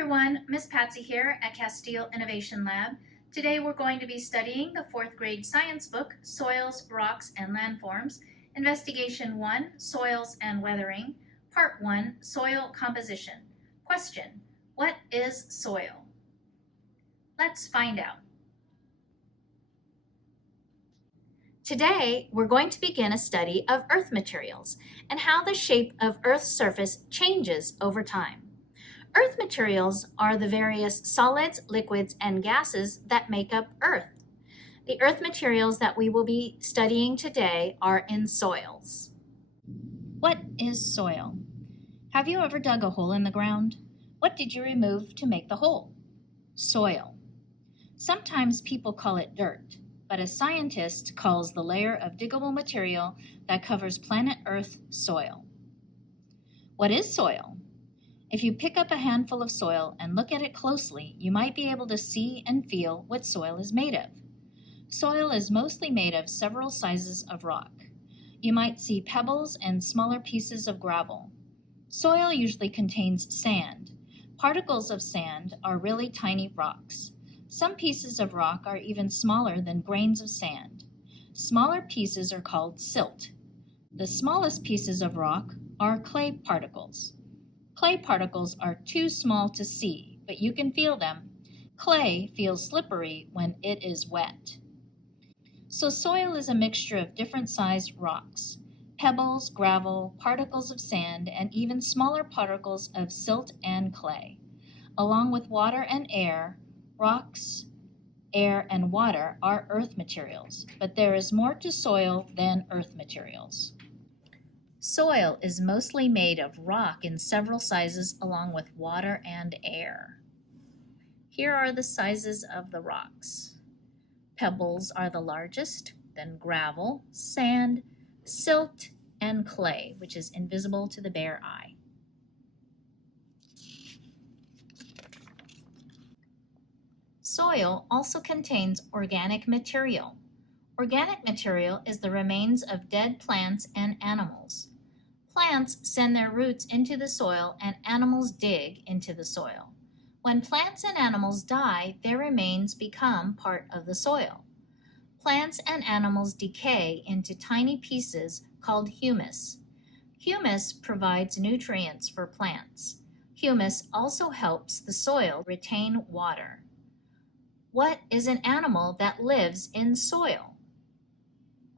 everyone, Miss Patsy here at Castile Innovation Lab. Today we're going to be studying the 4th grade science book, Soils, Rocks, and Landforms, Investigation 1, Soils and Weathering, Part 1, Soil Composition. Question: what is soil? Let's find out. Today, we're going to begin a study of earth materials and how the shape of Earth's surface changes over time. Earth materials are the various solids, liquids, and gases that make up Earth. The earth materials that we will be studying today are in soils. What is soil? Have you ever dug a hole in the ground? What did you remove to make the hole? Soil. Sometimes people call it dirt, but a scientist calls the layer of diggable material that covers planet Earth soil. What is soil? If you pick up a handful of soil and look at it closely, you might be able to see and feel what soil is made of. Soil is mostly made of several sizes of rock. You might see pebbles and smaller pieces of gravel. Soil usually contains sand. Particles of sand are really tiny rocks. Some pieces of rock are even smaller than grains of sand. Smaller pieces are called silt. The smallest pieces of rock are clay particles. Clay particles are too small to see, but you can feel them. Clay feels slippery when it is wet. So soil is a mixture of different sized rocks: pebbles, gravel, particles of sand, and even smaller particles of silt and clay. Along with water and air, rocks, air, and water are earth materials, but there is more to soil than earth materials. Soil is mostly made of rock in several sizes along with water and air. Here are the sizes of the rocks. Pebbles are the largest, then gravel, sand, silt, and clay, which is invisible to the bare eye. Soil also contains organic material. Organic material is the remains of dead plants and animals. Plants send their roots into the soil and animals dig into the soil. When plants and animals die, their remains become part of the soil. Plants and animals decay into tiny pieces called humus. Humus provides nutrients for plants. Humus also helps the soil retain water. What is an animal that lives in soil?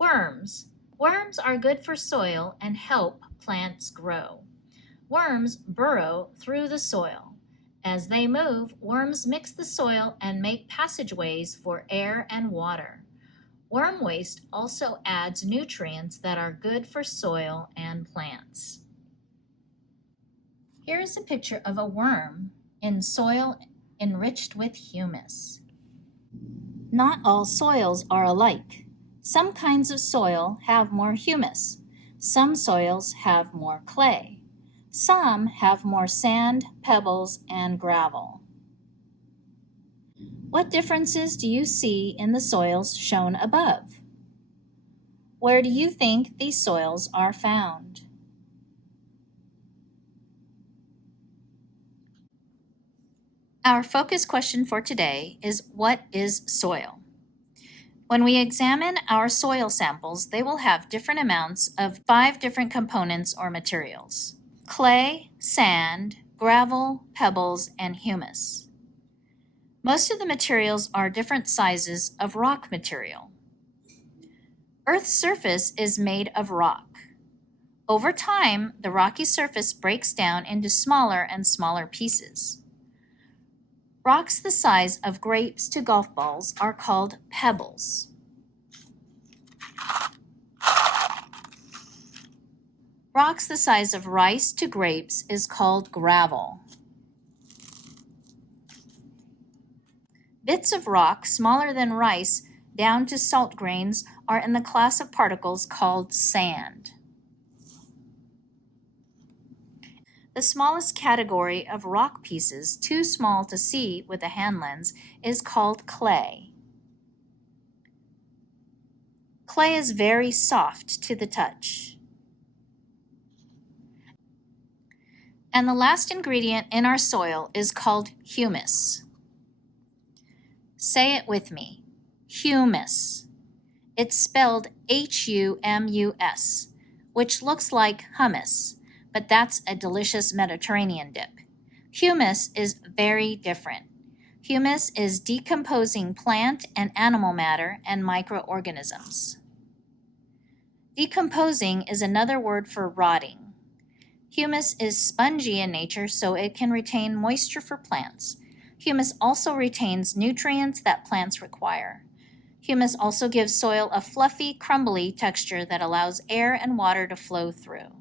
Worms. Worms are good for soil and help plants grow. Worms burrow through the soil. As they move, worms mix the soil and make passageways for air and water. Worm waste also adds nutrients that are good for soil and plants. Here is a picture of a worm in soil enriched with humus. Not all soils are alike. Some kinds of soil have more humus. Some soils have more clay. Some have more sand, pebbles, and gravel. What differences do you see in the soils shown above? Where do you think these soils are found? Our focus question for today is, what is soil? When we examine our soil samples, they will have different amounts of 5 different components or materials: clay, sand, gravel, pebbles, and humus. Most of the materials are different sizes of rock material. Earth's surface is made of rock. Over time, the rocky surface breaks down into smaller and smaller pieces. Rocks the size of grapes to golf balls are called pebbles. Rocks the size of rice to grapes is called gravel. Bits of rock smaller than rice down to salt grains are in the class of particles called sand. The smallest category of rock pieces, too small to see with a hand lens, is called clay. Clay is very soft to the touch. And the last ingredient in our soil is called humus. Say it with me, humus. It's spelled H-U-M-U-S, which looks like hummus, but that's a delicious Mediterranean dip. Humus is very different. Humus is decomposing plant and animal matter and microorganisms. Decomposing is another word for rotting. Humus is spongy in nature, so it can retain moisture for plants. Humus also retains nutrients that plants require. Humus also gives soil a fluffy, crumbly texture that allows air and water to flow through.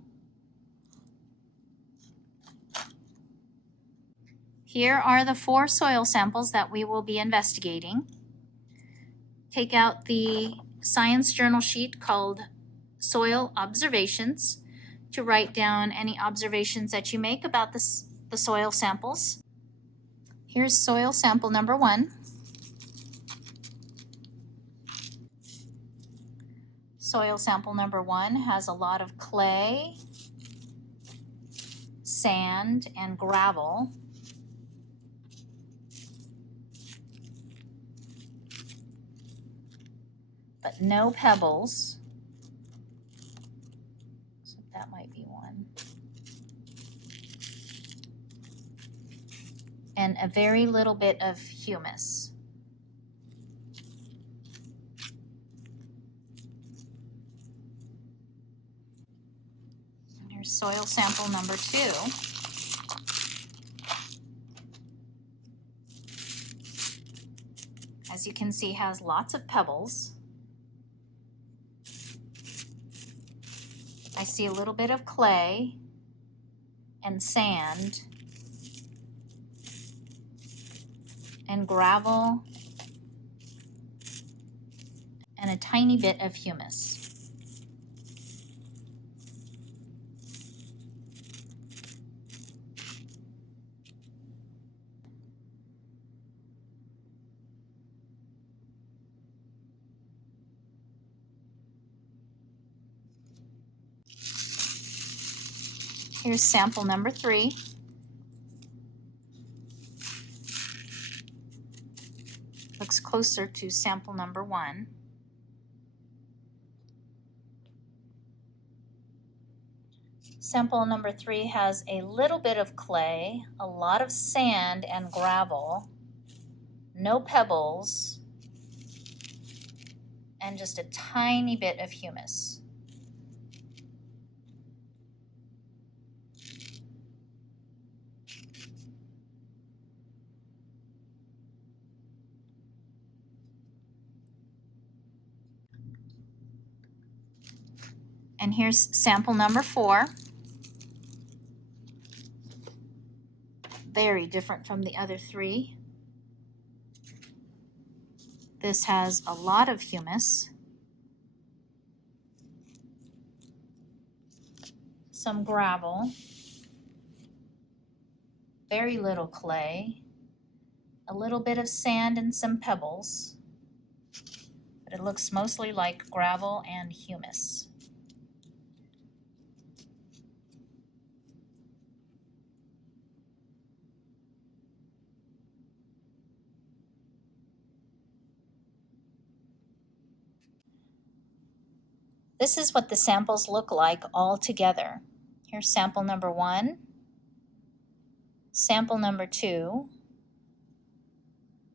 Here are the 4 soil samples that we will be investigating. Take out the science journal sheet called Soil Observations to write down any observations that you make about the soil samples. Here's soil sample number 1. Soil sample number 1 has a lot of clay, sand, and gravel. But no pebbles. So that might be one. And a very little bit of humus. Here's soil sample number 2. As you can see, has lots of pebbles. I see a little bit of clay and sand and gravel and a tiny bit of humus. Here's sample number 3. Looks closer to sample number 1. Sample number 3 has a little bit of clay, a lot of sand and gravel, no pebbles, and just a tiny bit of humus. And here's sample number 4. Very different from the other 3. This has a lot of humus, some gravel, very little clay, a little bit of sand and some pebbles, but it looks mostly like gravel and humus. This is what the samples look like all together. Here's sample number 1, sample number 2,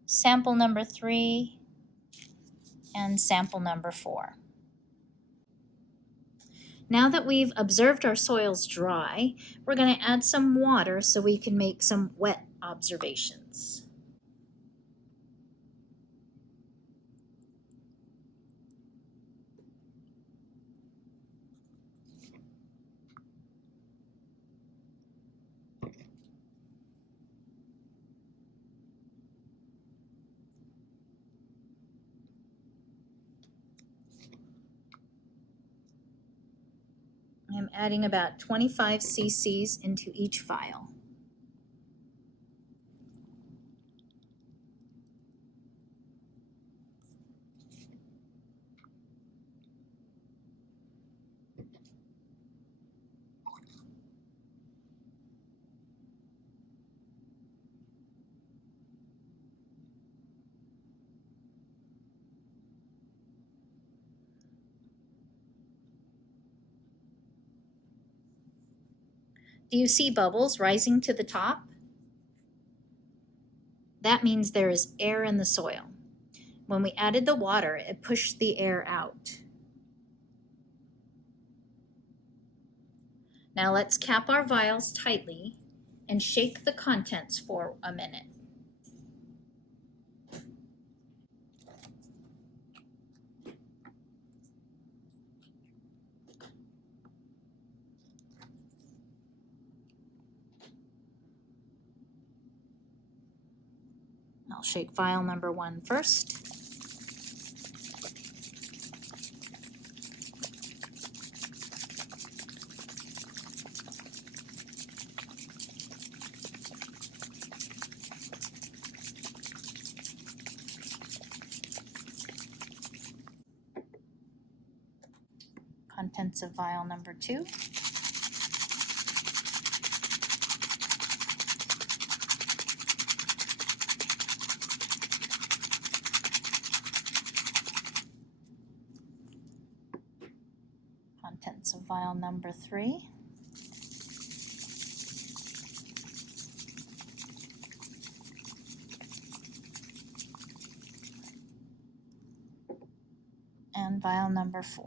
sample number 3, and sample number 4. Now that we've observed our soils dry, we're going to add some water so we can make some wet observations. I'm adding about 25 cc's into each vial. Do you see bubbles rising to the top? That means there is air in the soil. When we added the water, it pushed the air out. Now let's cap our vials tightly and shake the contents for a minute. I'll shake vial number 1 first. Contents of vial number 2. Contents of vial number 3. And vial number 4.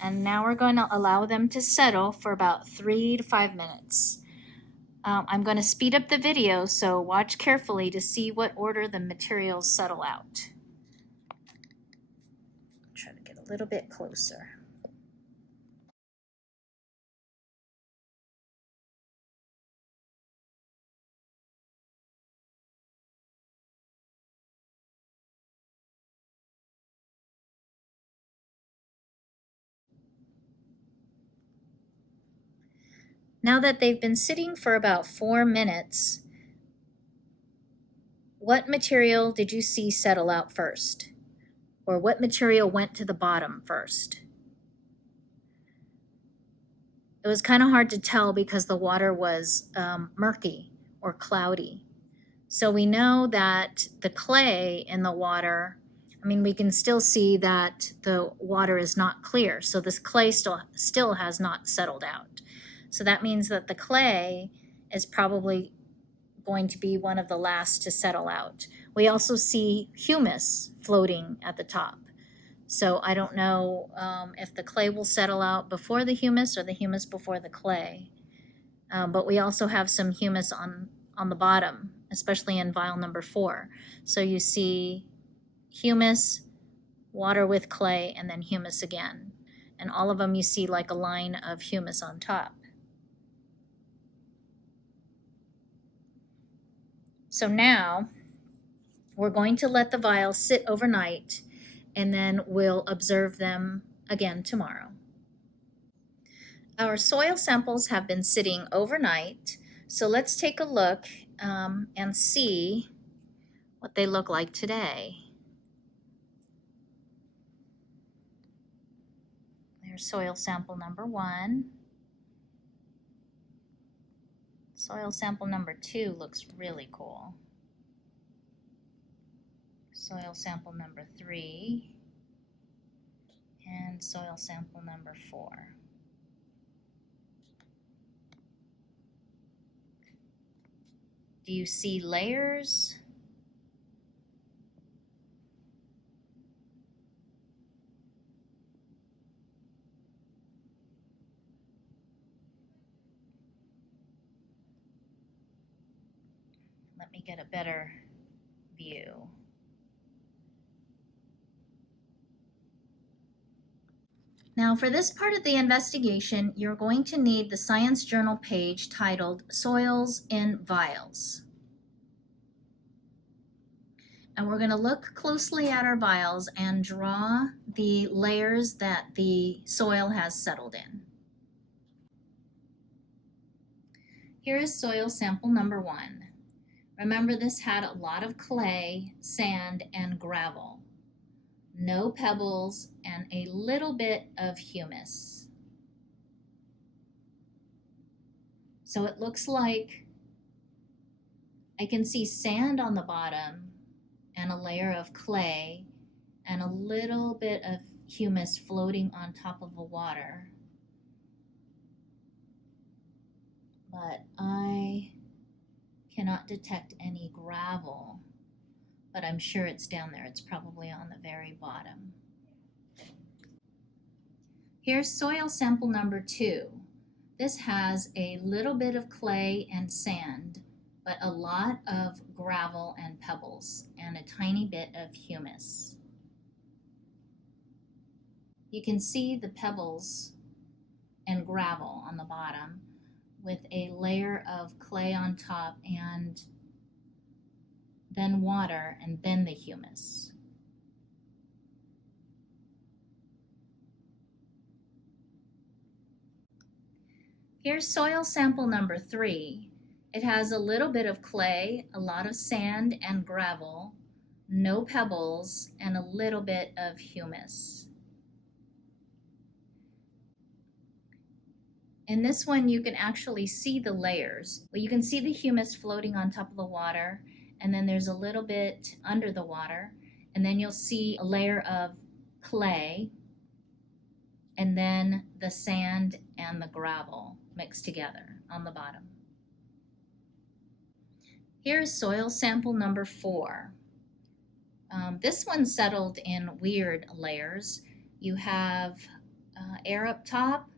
And now we're going to allow them to settle for about 3 to 5 minutes. I'm going to speed up the video, so watch carefully to see what order the materials settle out. Try to get a little bit closer. Now that they've been sitting for about 4 minutes, what material did you see settle out first? Or what material went to the bottom first? It was kind of hard to tell because the water was murky or cloudy. So we know that the clay in the water, we can still see that the water is not clear. So this clay still has not settled out. So that means that the clay is probably going to be one of the last to settle out. We also see humus floating at the top. So I don't know if the clay will settle out before the humus or the humus before the clay. But we also have some humus on the bottom, especially in vial number 4. So you see humus, water with clay, and then humus again. And all of them you see like a line of humus on top. So now we're going to let the vials sit overnight, and then we'll observe them again tomorrow. Our soil samples have been sitting overnight, so let's take a look and see what they look like today. There's soil sample number 1. Soil sample number 2 looks really cool. Soil sample number 3 and soil sample number 4. Do you see layers? Let me get a better view. Now for this part of the investigation, you're going to need the Science Journal page titled Soils in Vials. And we're going to look closely at our vials and draw the layers that the soil has settled in. Here is soil sample number 1. Remember, this had a lot of clay, sand, and gravel. No pebbles, and a little bit of humus. So it looks like I can see sand on the bottom and a layer of clay and a little bit of humus floating on top of the water. But I cannot detect any gravel, but I'm sure it's down there. It's probably on the very bottom. Here's soil sample number 2. This has a little bit of clay and sand, but a lot of gravel and pebbles and a tiny bit of humus. You can see the pebbles and gravel on the bottom with a layer of clay on top and then water and then the humus. Here's soil sample number 3. It has a little bit of clay, a lot of sand and gravel, no pebbles, and a little bit of humus. In this one, you can actually see the layers. Well, you can see the humus floating on top of the water, and then there's a little bit under the water, and then you'll see a layer of clay, and then the sand and the gravel mixed together on the bottom. Here's soil sample number 4. This one settled in weird layers. You have air up top,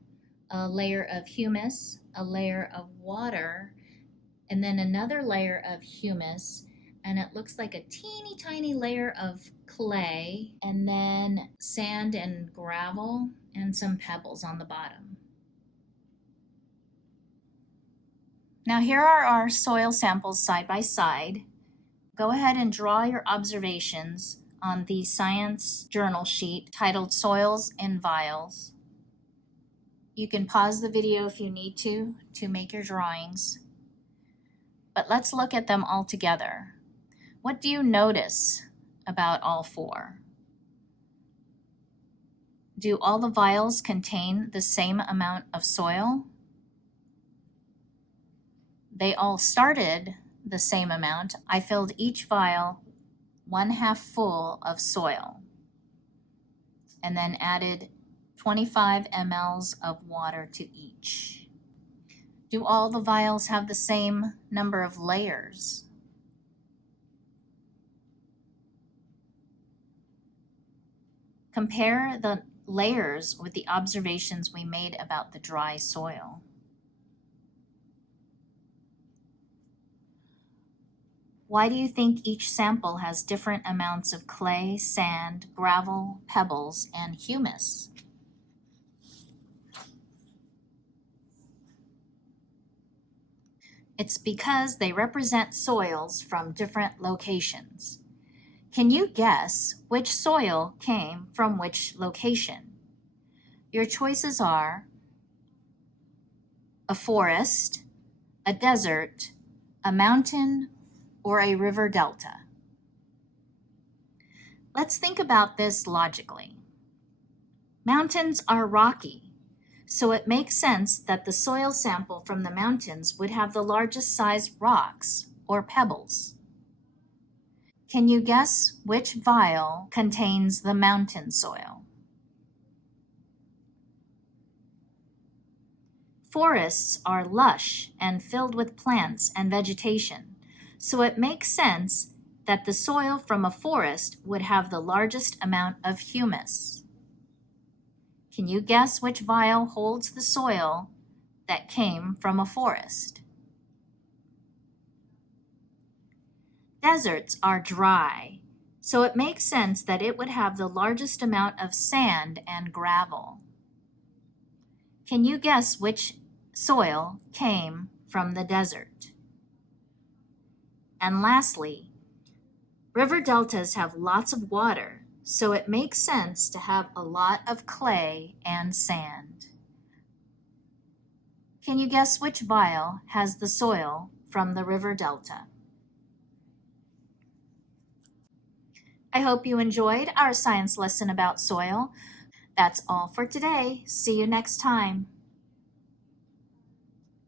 a layer of humus, a layer of water, and then another layer of humus, and it looks like a teeny tiny layer of clay, and then sand and gravel, and some pebbles on the bottom. Now here are our soil samples side by side. Go ahead and draw your observations on the science journal sheet titled Soils in Vials. You can pause the video if you need to make your drawings. But let's look at them all together. What do you notice about all 4? Do all the vials contain the same amount of soil? They all started the same amount. I filled each vial 1/2 full of soil and then added 25 mLs of water to each. Do all the vials have the same number of layers? Compare the layers with the observations we made about the dry soil. Why do you think each sample has different amounts of clay, sand, gravel, pebbles, and humus? It's because they represent soils from different locations. Can you guess which soil came from which location? Your choices are a forest, a desert, a mountain, or a river delta. Let's think about this logically. Mountains are rocky, so it makes sense that the soil sample from the mountains would have the largest size rocks or pebbles. Can you guess which vial contains the mountain soil? Forests are lush and filled with plants and vegetation, so it makes sense that the soil from a forest would have the largest amount of humus. Can you guess which vial holds the soil that came from a forest? Deserts are dry, so it makes sense that it would have the largest amount of sand and gravel. Can you guess which soil came from the desert? And lastly, river deltas have lots of water, so it makes sense to have a lot of clay and sand. Can you guess which vial has the soil from the river delta? I hope you enjoyed our science lesson about soil. That's all for today. See you next time.